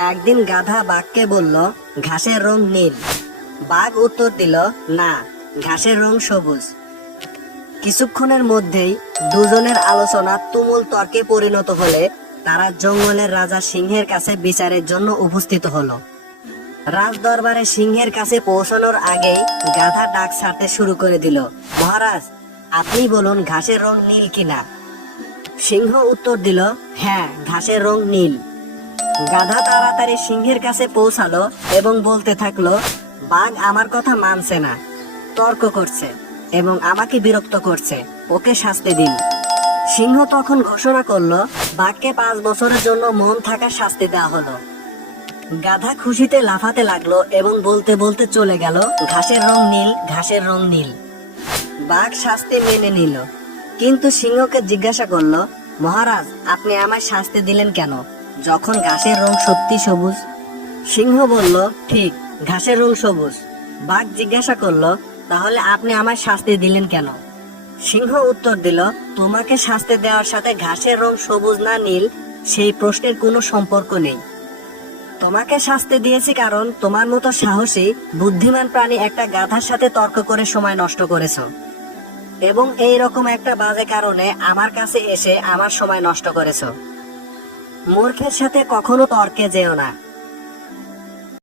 একদিন গাধা বাঘকে বলল, ঘাসের রং নীল। বাঘ উত্তর দিল, না, ঘাসের রং সবুজ। কিছুক্ষণের মধ্যেই দুজনের আলোচনা তুমুল তর্কে পরিণত হলে তারা জঙ্গলের রাজা সিংহের কাছে বিচারের জন্য উপস্থিত হলো। রাজ দরবারে সিংহের কাছে পৌঁছানোর আগেই গাধা ডাক ছাড়তে শুরু করে দিল, মহারাজ, আপনি বলুন ঘাসের রং নীল কিনা। সিংহ উত্তর দিল, হ্যাঁ, ঘাসের রং নীল। গাধা তাড়াতাড়ি সিংহের কাছে পৌঁছালো এবং বলতে থাকলো, বাঘ আমার কথা মানছে না, তর্ক করছে এবং আমাকে বিরক্ত করছে, ওকে শাস্তি দিন। সিংহ তখন ঘোষণা করলো, বাঘকে 5 বছরের জন্য মন থাকা শাস্তি দেওয়া হলো। গাধা খুশিতে লাফাতে লাগলো এবং বলতে বলতে চলে গেল, ঘাসের রং নীল, ঘাসের রং নীল। বাঘ শাস্তি মেনে নিল, কিন্তু সিংহকে জিজ্ঞাসা করলো, মহারাজ, আপনি আমায় শাস্তি দিলেন কেন, যখন ঘাসের রং সত্যি সবুজ? সিংহ বলল, ঠিক, ঘাসের রং সবুজ। বাঘ জিজ্ঞাসা করলো, তাহলে আপনি আমায় শাস্তি দিলেন কেন? সিংহ উত্তর দিল, তোমাকে শাস্তি দেওয়ার সাথে ঘাসের রং সবুজ না নীল সেই প্রশ্নের কোনো সম্পর্ক নেই। তোমাকে শাস্তি দিয়েছি কারণ তোমার মতো সাহসী বুদ্ধিমান প্রাণী একটা গাধার সাথে তর্ক করে সময় নষ্ট করেছো, এবং এই রকম একটা বাজে কারণে আমার কাছে এসে আমার সময় নষ্ট করেছো। মূর্খের সাথে কখনো তর্কে যেও না।